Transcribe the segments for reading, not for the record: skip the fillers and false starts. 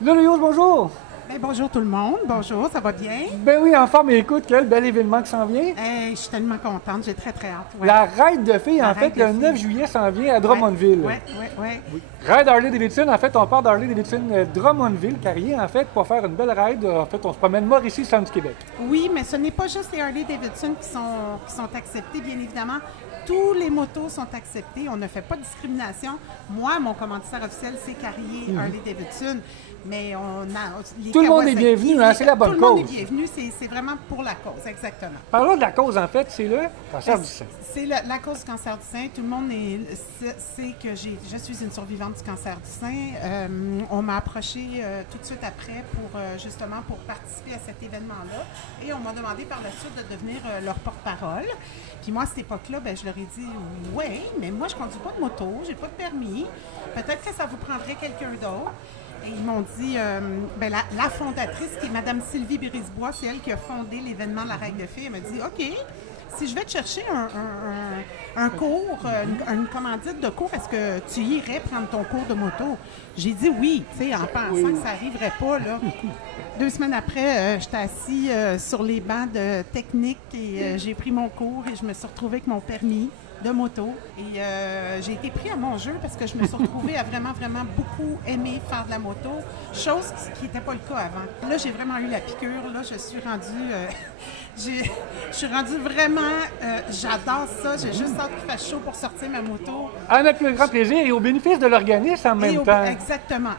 Lolo, bonjour! Ben, bonjour tout le monde, bonjour, ça va bien? Ben oui, en forme, écoute, quel bel événement qui s'en vient. Je suis tellement contente, j'ai très très hâte. Ouais. La Ride de filles, La en fait, Ride de le 9 filles. juillet s'en vient à Drummondville. Oui. Ride Harley-Davidson, en fait, on part d'Harley-Davidson Drummondville, Carrier, en fait, pour faire une belle ride. En fait, on se promène Mauricie, centre du Québec. Oui, mais ce n'est pas juste les Harley-Davidson qui sont acceptés, bien évidemment. Tous les motos sont acceptés, on ne fait pas de discrimination. Moi, mon commanditaire officiel, c'est Carrier Harley-Davidson. Mais on a les Tout le monde est Kawasaki, bienvenu, hein, c'est la bonne cause. Tout le monde cause. est bienvenu, c'est vraiment pour la cause, exactement. Parlons de la cause, en fait, c'est le cancer du sein. C'est la cause du cancer du sein. Tout le monde sait que je suis une survivante du cancer du sein. On m'a approché tout de suite après justement pour participer à cet événement-là. Et on m'a demandé par la suite de devenir leur porte-parole. Puis moi, à cette époque-là, je leur ai dit « Oui, mais moi, je ne conduis pas de moto, j'ai pas de permis. Peut-être que ça vous prendrait quelqu'un d'autre. » Et ils m'ont dit, la fondatrice, qui est Mme Sylvie Brisebois, c'est elle qui a fondé l'événement La Règle de filles, elle m'a dit, OK, si je vais te chercher un cours, une commandite de cours, est-ce que tu irais prendre ton cours de moto? J'ai dit oui, tu sais, en pensant que ça n'arriverait pas, là. 2 semaines après, j'étais assis sur les bancs de technique et j'ai pris mon cours et je me suis retrouvée avec mon permis de moto. Et j'ai été pris à mon jeu parce que je me suis retrouvée à vraiment, vraiment beaucoup aimer faire de la moto, chose qui n'était pas le cas avant. Là, j'ai vraiment eu la piqûre. Là, je suis rendue... je suis rendue vraiment... j'adore ça. J'ai juste hâte qu'il fasse chaud pour sortir ma moto. À notre plus grand plaisir et au bénéfice de l'organisme en même temps. Exactement.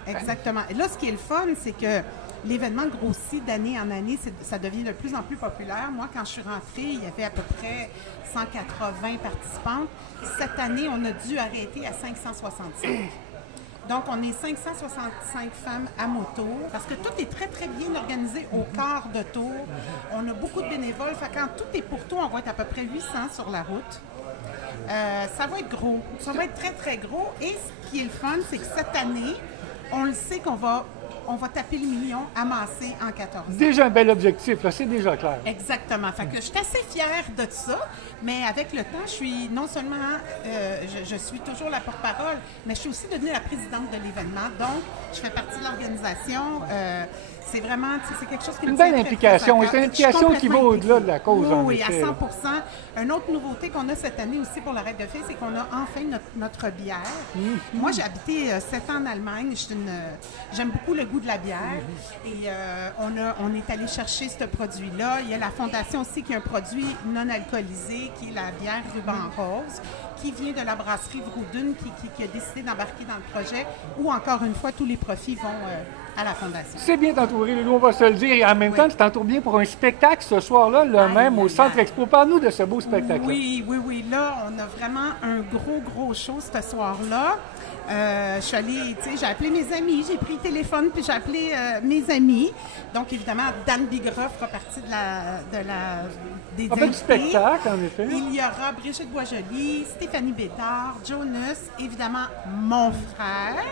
Et là, ce qui est le fun, c'est que l'événement grossit d'année en année, ça devient de plus en plus populaire. Moi, quand je suis rentrée, il y avait à peu près 180 participantes. Cette année, on a dû arrêter à 565. Donc, on est 565 femmes à moto, parce que tout est très, très bien organisé au quart de tour. On a beaucoup de bénévoles. Fait quand tout est pour tout, on va être à peu près 800 sur la route. Ça va être gros. Ça va être très, très gros. Et ce qui est le fun, c'est que cette année, on le sait qu'on va taper le million amassé en 14 ans. Déjà un bel objectif, là, c'est déjà clair. Exactement. Fait que je suis assez fière de ça, mais avec le temps, je suis non seulement, je suis toujours la porte-parole, mais je suis aussi devenue la présidente de l'événement. Donc, je fais partie de l'organisation. C'est vraiment, c'est quelque chose qui me une tient belle très, implication. très à Et c'est une cœur. implication qui va au-delà de la cause. Oui, en à effet. 100%. Une autre nouveauté qu'on a cette année aussi pour la Règle de filles, c'est qu'on a enfin notre bière. Moi, j'ai habité 7 ans en Allemagne. J'aime beaucoup le goût de la bière. Et on est allé chercher ce produit-là. Il y a la fondation aussi qui a un produit non alcoolisé, qui est la bière Ruban Rose, qui vient de la brasserie Vroudune, qui a décidé d'embarquer dans le projet, où encore une fois, tous les profits vont à la fondation. C'est bien entouré, Lulu, on va se le dire. Et en même temps, tu t'entoures bien pour un spectacle ce soir-là, le même au Centre Expo. Parle-nous de ce beau spectacle. Oui. Là, on a vraiment un gros show ce soir-là. Je suis allée, tu sais, j'ai appelé mes amis, j'ai pris le téléphone puis j'ai appelé mes amis. Donc, évidemment, Dan Bigroff fera partie des On fait du spectacle, en effet. Il y aura Brigitte Boisjoli, Stéphanie Bétard, Jonas, évidemment, mon frère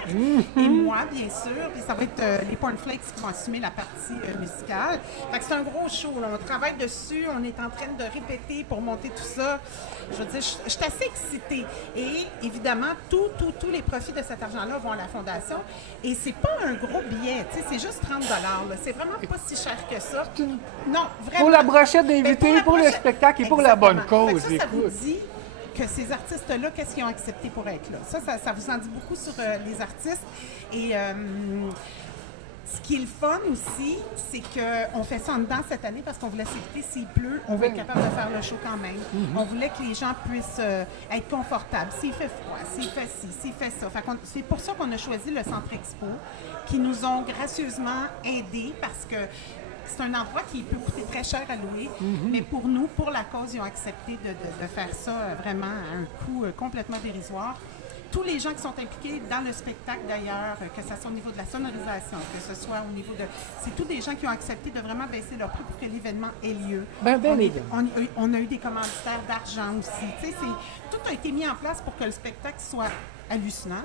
et moi, bien sûr. Puis ça va être les Pornflakes qui vont assumer la partie musicale. Fait que c'est un gros show, là. On travaille dessus, on est en train de répéter pour monter tout ça. Je veux dire, je suis assez excitée. Et évidemment, tous les profits de cet argent-là vont à la fondation. Et c'est pas un gros billet, tu sais, c'est juste 30 $. C'est vraiment pas si cher que ça. Non, vraiment. Pour la brochette d'invités, pour le spectacle et pour la bonne cause. Ça vous dit que ces artistes-là, qu'est-ce qu'ils ont accepté pour être là? Ça vous en dit beaucoup sur les artistes. Et ce qui est le fun aussi, c'est qu'on fait ça en dedans cette année parce qu'on voulait s'éviter s'il pleut, on veut être capable de faire le show quand même. On voulait que les gens puissent être confortables. S'il fait froid, s'il fait ci, s'il fait ça. C'est pour ça qu'on a choisi le Centre Expo, qui nous ont gracieusement aidés parce que c'est un endroit qui peut coûter très cher à louer, mais pour nous, pour la cause, ils ont accepté de faire ça vraiment à un coût complètement dérisoire. Tous les gens qui sont impliqués dans le spectacle d'ailleurs, que ce soit au niveau de la sonorisation, que ce soit au niveau de... C'est tous des gens qui ont accepté de vraiment baisser leur prix pour que l'événement ait lieu. On a eu des commanditaires d'argent aussi. Tu sais, tout a été mis en place pour que le spectacle soit hallucinant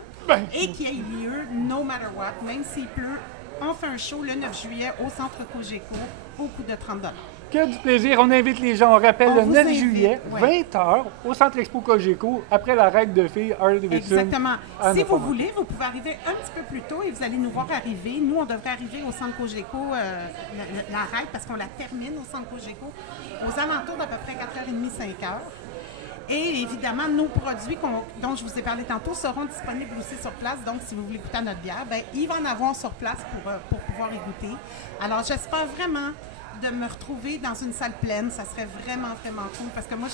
et qu'il ait lieu no matter what, même s'il pleut. On fait un show le 9 juillet au Centre Cogeco au coût de 30 $. Que du plaisir. On invite les gens. On rappelle On le vous 9 invite, juillet, ouais. 20h, au Centre Expo Cogeco, après la règle de filles Harley-Davidson. Exactement. à Si vous Neufondre. voulez, vous pouvez arriver un petit peu plus tôt et vous allez nous voir arriver. Nous, on devrait arriver au Centre Cogeco, la règle, parce qu'on la termine au Centre Cogeco, aux alentours d'à peu près 4h30, 5h. Et évidemment, nos produits dont je vous ai parlé tantôt seront disponibles aussi sur place. Donc, si vous voulez goûter à notre bière, ben, il va en avoir sur place pour pouvoir y goûter. Alors, j'espère vraiment de me retrouver dans une salle pleine. Ça serait vraiment, vraiment cool parce que moi,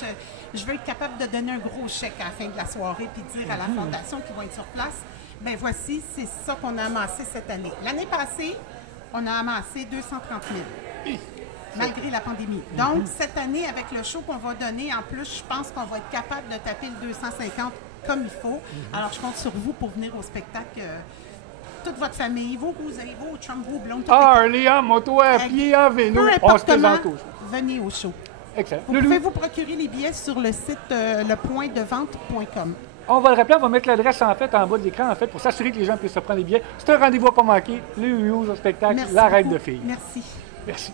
je veux être capable de donner un gros chèque à la fin de la soirée puis dire à la fondation qui va être sur place, ben voici, c'est ça qu'on a amassé cette année. L'année passée, on a amassé 230 000. Malgré la pandémie. Donc, cette année, avec le show qu'on va donner, en plus, je pense qu'on va être capable de taper le 250 comme il faut. Alors, je compte sur vous pour venir au spectacle. Toute votre famille, vos cousins, vos chums, vos blondes, tout Harley, en moto, à pied, en vélo, peu on se importe comment, présente au show. venez au show. Excellent. Vous Loulou, pouvez vous procurer les billets sur le site lepointdevente.com. on va le rappeler, on va mettre l'adresse en fait en bas de l'écran en fait pour s'assurer que les gens puissent se prendre les billets. C'est un rendez-vous à pas manquer. Le Loulou au spectacle, Merci la règle beaucoup. de filles. Merci. Merci.